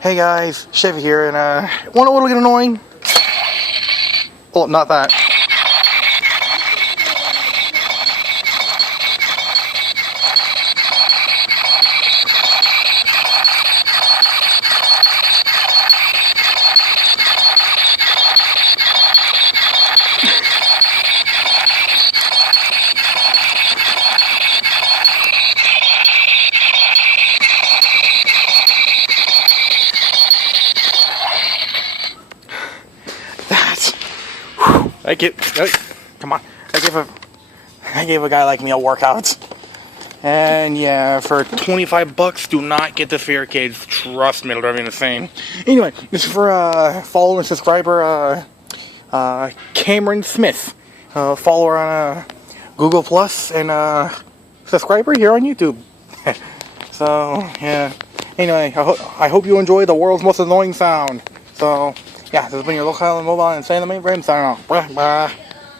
Hey guys, Chevy here, and want a little get annoying? Oh, not that. That's. I get. Come on. I gave a guy like me a workout. And yeah, for 25 bucks, do not get the fear cage. Trust me, it'll drive you insane. Anyway, this is for follower and subscriber Cameron Smith, follower on Google Plus and subscriber here on YouTube. So yeah. Anyway, I hope you enjoy the world's most annoying sound. So yeah, this has been your local mobile and saying the main frame signing off. Bye.